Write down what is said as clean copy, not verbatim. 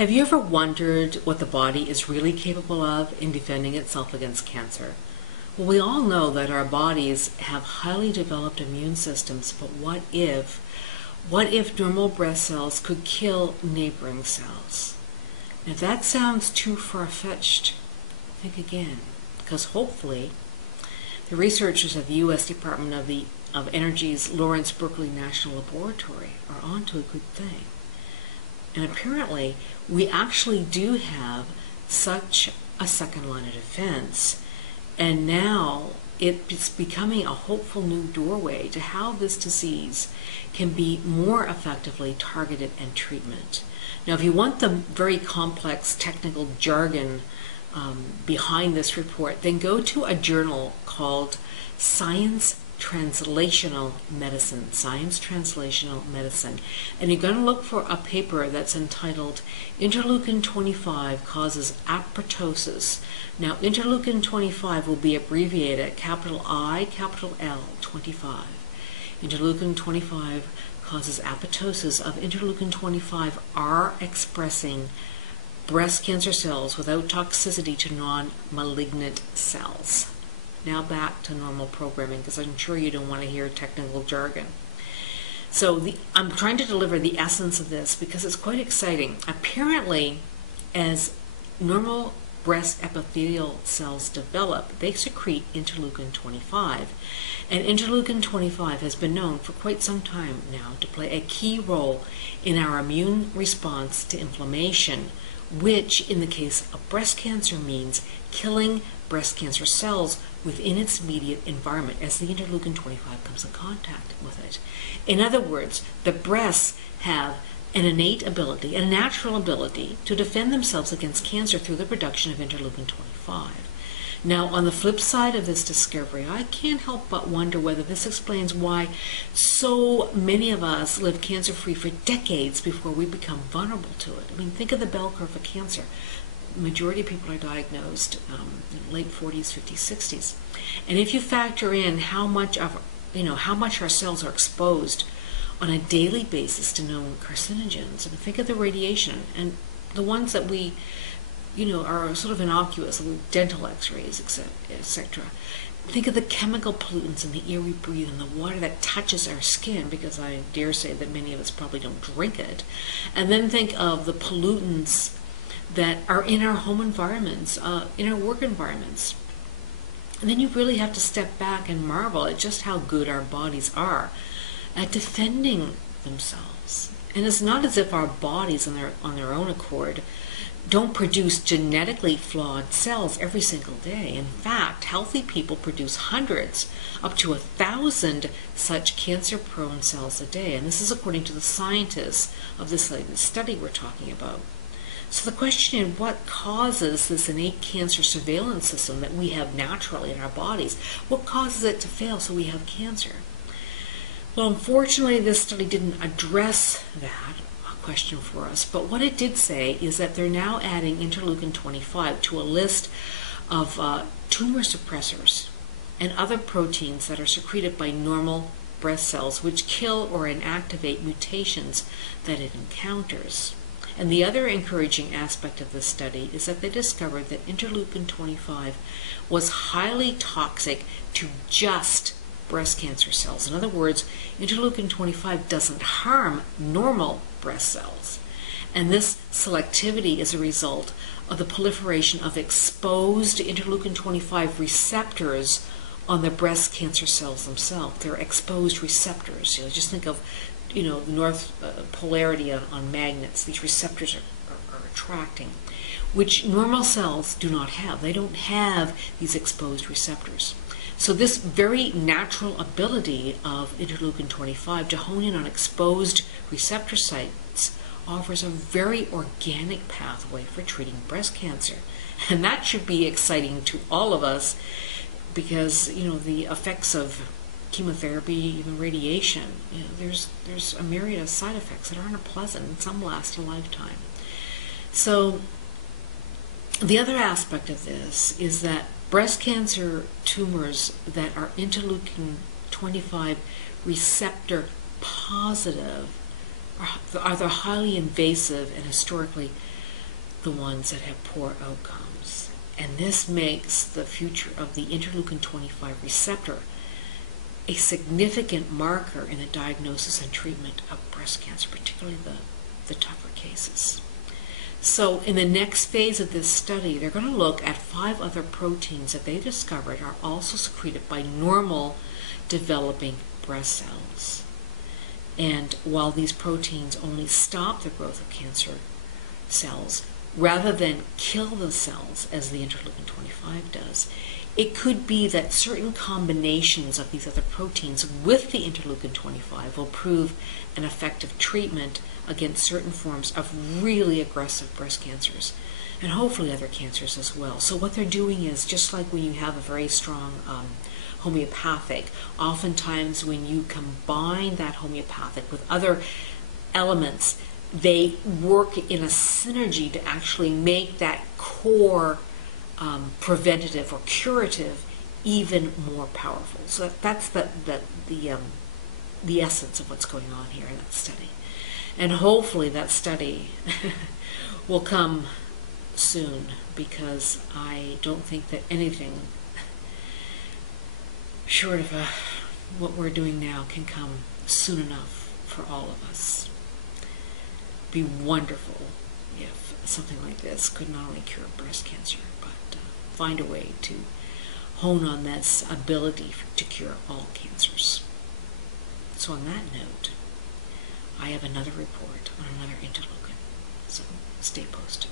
Have you ever wondered what the body is really capable of in defending itself against cancer? Well, we all know that our bodies have highly developed immune systems, but what if normal breast cells could kill neighboring cells? If that sounds too far-fetched, think again, because hopefully the researchers at the U.S. Department of Energy's Lawrence Berkeley National Laboratory are onto a good thing. And apparently, we actually do have such a second line of defense, and now it's becoming a hopeful new doorway to how this disease can be more effectively targeted and treatment. Now, if you want the very complex technical jargon behind this report, then go to a journal called Science Translational Medicine, Science Translational Medicine, and you're going to look for a paper that's entitled Interleukin-25 Causes Apoptosis. Now, Interleukin-25 will be abbreviated capital I, capital L, 25. Interleukin-25 causes apoptosis of interleukin-25 are expressing breast cancer cells without toxicity to non-malignant cells. Now back to normal programming, because I'm sure you don't want to hear technical jargon. So I'm trying to deliver the essence of this because it's quite exciting. Apparently, as normal breast epithelial cells develop, they secrete interleukin-25. And interleukin-25 has been known for quite some time now to play a key role in our immune response to inflammation, which in the case of breast cancer means killing breast cancer cells within its immediate environment as the interleukin-25 comes in contact with it. In other words, the breasts have an innate ability, a natural ability, to defend themselves against cancer through the production of interleukin-25. Now, on the flip side of this discovery, I can't help but wonder whether this explains why so many of us live cancer-free for decades before we become vulnerable to it. I mean, think of the bell curve of cancer. The majority of people are diagnosed in late 40s, 50s, 60s. And if you factor in how much our cells are exposed on a daily basis to known carcinogens, and think of the radiation and the ones that we are sort of innocuous, like dental x-rays, etc. Think of the chemical pollutants in the air we breathe and the water that touches our skin, because I dare say that many of us probably don't drink it. And then think of the pollutants that are in our home environments, in our work environments. And then you really have to step back and marvel at just how good our bodies are at defending themselves. And it's not as if our bodies on their own accord don't produce genetically flawed cells every single day. In fact, healthy people produce hundreds, up to 1,000 such cancer-prone cells a day. And this is according to the scientists of this latest study we're talking about. So the question is, what causes this innate cancer surveillance system that we have naturally in our bodies? What causes it to fail so we have cancer? Well, unfortunately, this study didn't address that question for us, but what it did say is that they're now adding interleukin-25 to a list of tumor suppressors and other proteins that are secreted by normal breast cells, which kill or inactivate mutations that it encounters. And the other encouraging aspect of this study is that they discovered that interleukin-25 was highly toxic to just breast cancer cells. In other words, interleukin-25 doesn't harm normal breast cells. And this selectivity is a result of the proliferation of exposed interleukin-25 receptors on the breast cancer cells themselves. They're exposed receptors. Just think of the north polarity on magnets. These receptors are attracting, which normal cells do not have. They don't have these exposed receptors. So this very natural ability of interleukin-25 to hone in on exposed receptor sites offers a very organic pathway for treating breast cancer. And that should be exciting to all of us, because the effects of chemotherapy, even radiation, there's a myriad of side effects that aren't pleasant, and some last a lifetime. So the other aspect of this is that breast cancer tumors that are interleukin-25 receptor positive are the highly invasive and historically the ones that have poor outcomes. And this makes the future of the interleukin-25 receptor a significant marker in the diagnosis and treatment of breast cancer, particularly the tougher cases. So in the next phase of this study, they're going to look at 5 other proteins that they discovered are also secreted by normal developing breast cells. And while these proteins only stop the growth of cancer cells, rather than kill the cells as the interleukin-25 does, it could be that certain combinations of these other proteins with the interleukin-25 will prove an effective treatment against certain forms of really aggressive breast cancers, and hopefully other cancers as well. So what they're doing is, just like when you have a very strong homeopathic, oftentimes when you combine that homeopathic with other elements, they work in a synergy to actually make that core preventative or curative even more powerful. So that's the essence of what's going on here in that study. And hopefully that study will come soon, because I don't think that anything short of what we're doing now can come soon enough for all of us. It'd be wonderful if something like this could not only cure breast cancer, but find a way to hone on this ability to cure all cancers. So on that note, I have another report on another interleukin, so stay posted.